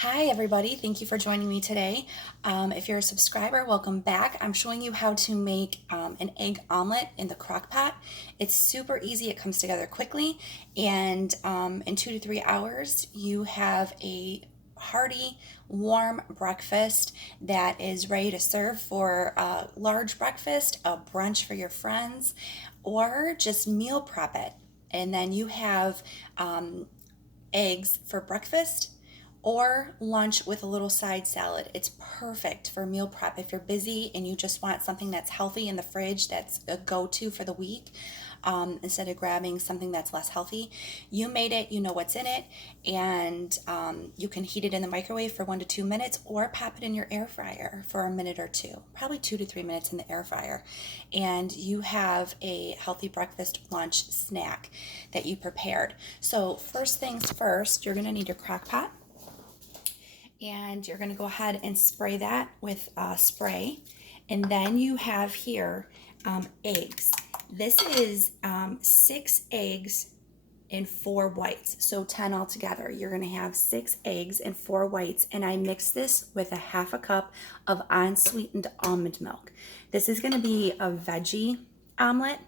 Hi everybody, thank you for joining me today. If you're a subscriber, welcome back. I'm showing you how to make an egg omelet in the crock pot. It's super easy, it comes together quickly, and in 2 to 3 hours you have a hearty, warm breakfast that is ready to serve for a large breakfast, a brunch for your friends, or just meal prep it. And then you have eggs for breakfast or lunch with a little side salad. It's perfect for meal prep if you're busy and you just want something that's healthy in the fridge that's a go-to for the week. Instead of grabbing something that's less healthy, you made it, you know what's in it, and you can heat it in the microwave for 1 to 2 minutes or pop it in your air fryer for a minute or two, probably 2 to 3 minutes in the air fryer. And you have a healthy breakfast, lunch, snack that you prepared. So, first things first, you're going to need your crock pot and you're going to go ahead and spray that with spray. And then you have here eggs. This is 6 eggs and 4 whites, so 10 altogether. You're going to have 6 eggs and 4 whites, and I mix this with a half a cup of unsweetened almond milk. This is going to be a veggie omelet.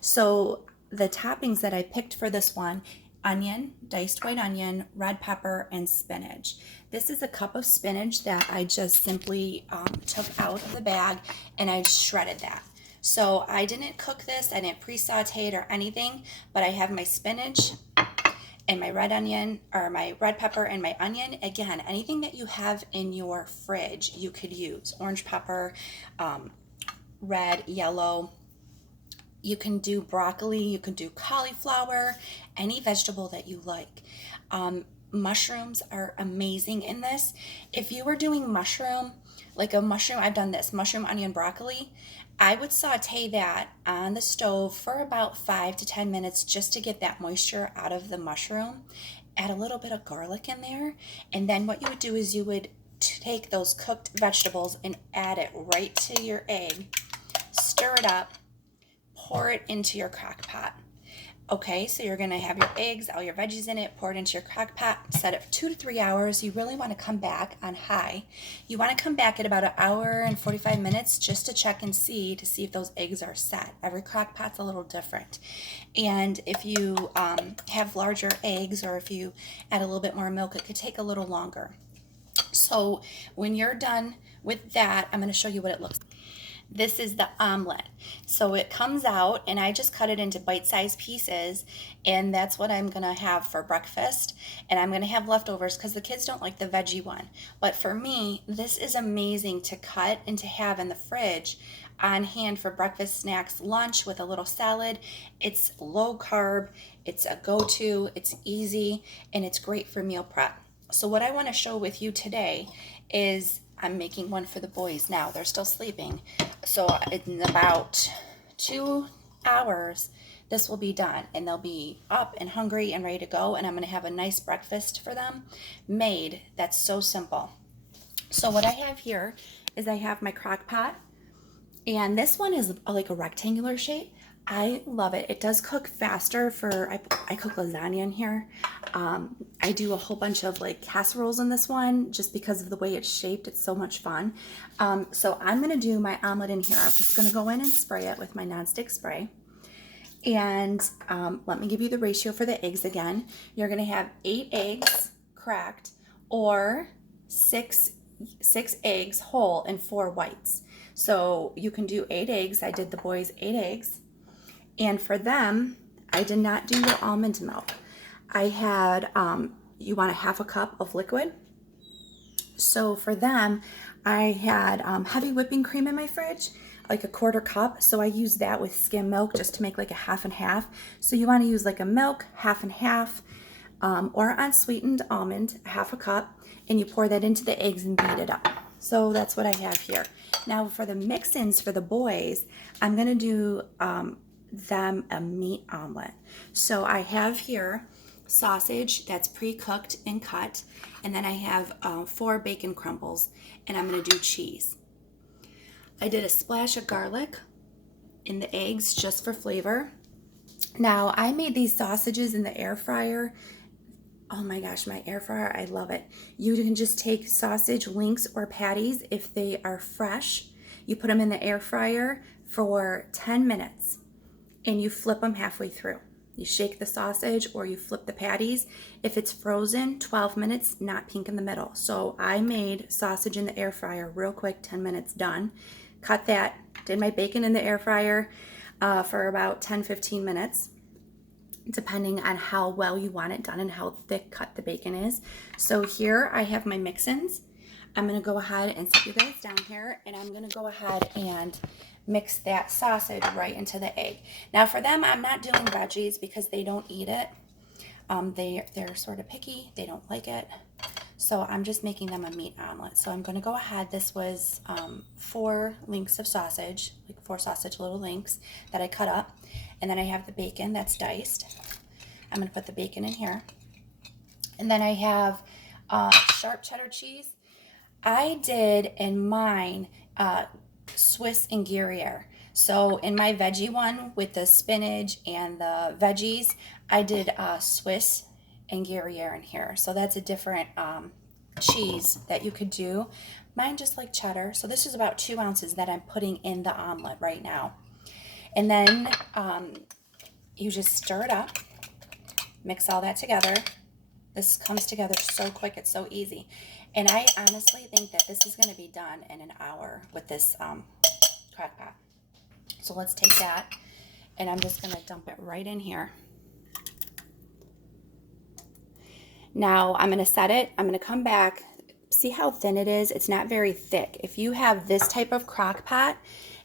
So the toppings that I picked for this one: onion, diced white onion, red pepper, and spinach. This is a cup of spinach that I just simply took out of the bag and I shredded that. So I didn't cook this, I didn't pre-saute it or anything, but I have my spinach and my red onion, or my red pepper and my onion. Again, anything that you have in your fridge you could use. Orange pepper, red, yellow. You can do broccoli, you can do cauliflower, any vegetable that you like. Mushrooms are amazing in this. If you were doing mushroom, like a mushroom, I've done this, mushroom, onion, broccoli, I would saute that on the stove for about 5 to 10 minutes just to get that moisture out of the mushroom. Add a little bit of garlic in there, and then what you would do is you would take those cooked vegetables and add it right to your egg, stir it up, pour it into your crock pot. Okay, so you're gonna have your eggs, all your veggies in it, pour it into your crock pot, set it 2 to 3 hours. You really wanna come back on high. You wanna come back at about an hour and 45 minutes just to check and see to see if those eggs are set. Every crock pot's a little different. And if you have larger eggs, or if you add a little bit more milk, it could take a little longer. So when you're done with that, I'm gonna show you what it looks like. This is the omelet. So it comes out, and I just cut it into bite-sized pieces, and that's what I'm gonna have for breakfast. And I'm gonna have leftovers because the kids don't like the veggie one. But for me, this is amazing to cut and to have in the fridge on hand for breakfast, snacks, lunch with a little salad. It's low carb, it's a go-to, it's easy, and it's great for meal prep. So what I want to show with you today is I'm making one for the boys now. They're still sleeping. So in about 2 hours, this will be done, and they'll be up and hungry and ready to go, and I'm going to have a nice breakfast for them made that's so simple. So what I have here is I have my crock pot, and this one is like a rectangular shape. I love it. It does cook faster for, I cook lasagna in here. I do a whole bunch of like casseroles in this one just because of the way it's shaped. It's so much fun. So I'm going to do my omelet in here. I'm just going to go in and spray it with my nonstick spray. And let me give you the ratio for the eggs again. You're going to have 8 eggs cracked, or six eggs whole and 4 whites. So you can do 8 eggs. I did the boys 8 eggs. And for them, I did not do the almond milk. I had, you want a half a cup of liquid. So for them, I had heavy whipping cream in my fridge, like a 1/4 cup. So I used that with skim milk just to make like a half and half. So you want to use like a milk, half and half, or unsweetened almond, half a cup, and you pour that into the eggs and beat it up. So that's what I have here. Now for the mix-ins for the boys, I'm going to do them a meat omelet. So I have here sausage that's pre-cooked and cut, and then I have 4 bacon crumbles, and I'm going to do cheese. I did a splash of garlic in the eggs just for flavor. Now I made these sausages in the air fryer Oh my gosh, my air fryer, I love it. You can just take sausage links or patties if they are fresh. You put them in the air fryer for 10 minutes and you flip them halfway through. You shake the sausage or you flip the patties. If it's frozen, 12 minutes, not pink in the middle. So I made sausage in the air fryer real quick, 10 minutes, done. Cut that, did my bacon in the air fryer for about 10-15 minutes, depending on how well you want it done and how thick cut the bacon is. So here I have my mix-ins. I'm gonna go ahead and set you guys down here, and I'm gonna go ahead and mix that sausage right into the egg. Now for them, I'm not doing veggies because they don't eat it. They're sort of picky, they don't like it. So I'm just making them a meat omelet. So I'm gonna go ahead, this was 4 links of sausage, like 4 sausage little links that I cut up. And then I have the bacon that's diced. I'm gonna put the bacon in here. And then I have sharp cheddar cheese. I did in mine Swiss and Gruyere. So in my veggie one with the spinach and the veggies, I did Swiss and Gruyere in here. So that's a different cheese that you could do. Mine just like cheddar. So this is about 2 ounces that I'm putting in the omelet right now. And then you just stir it up, mix all that together. This comes together so quick, it's so easy. And I honestly think that this is gonna be done in an hour with this crock pot. So let's take that, and I'm just gonna dump it right in here. Now I'm gonna set it, I'm gonna come back, see how thin it is? It's not very thick. If you have this type of crock pot,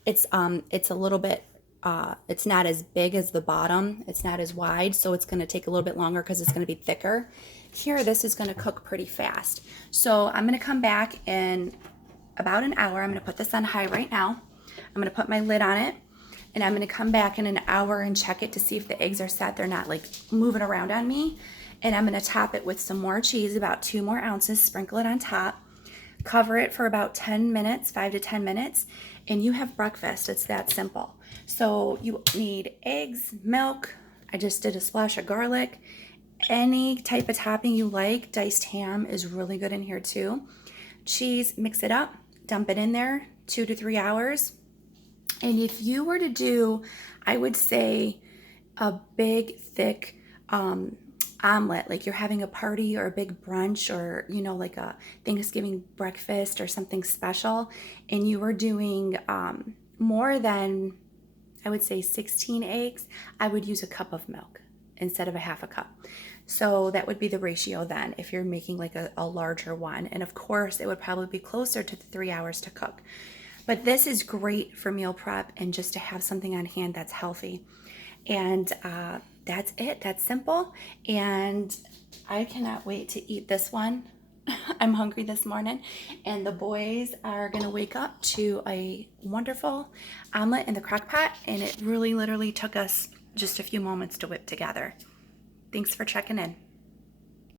it's a little bit, it's not as big as the bottom, it's not as wide, so it's gonna take a little bit longer because it's gonna be thicker. Here, this is gonna cook pretty fast. So I'm gonna come back in about an hour. I'm gonna put this on high right now. I'm gonna put my lid on it, and I'm gonna come back in an hour and check it to see if the eggs are set. They're not like moving around on me. And I'm gonna top it with some more cheese, about 2 more ounces, sprinkle it on top, cover it for about 10 minutes, 5 to 10 minutes, and you have breakfast. It's that simple. So you need eggs, milk, I just did a splash of garlic, any type of topping you like. Diced ham is really good in here too. Cheese, mix it up, dump it in there, 2 to 3 hours. And if you were to do, I would say, a big, thick omelet, like you're having a party or a big brunch or, you know, like a Thanksgiving breakfast or something special, and you were doing more than, I would say, 16 eggs, I would use a cup of milk instead of a half a cup. So that would be the ratio then if you're making like a larger one. And of course, it would probably be closer to the 3 hours to cook. But this is great for meal prep and just to have something on hand that's healthy. And that's it. That's simple. And I cannot wait to eat this one. I'm hungry this morning. And the boys are going to wake up to a wonderful omelet in the crock pot. And it really literally took us just a few moments to whip together. Thanks for checking in.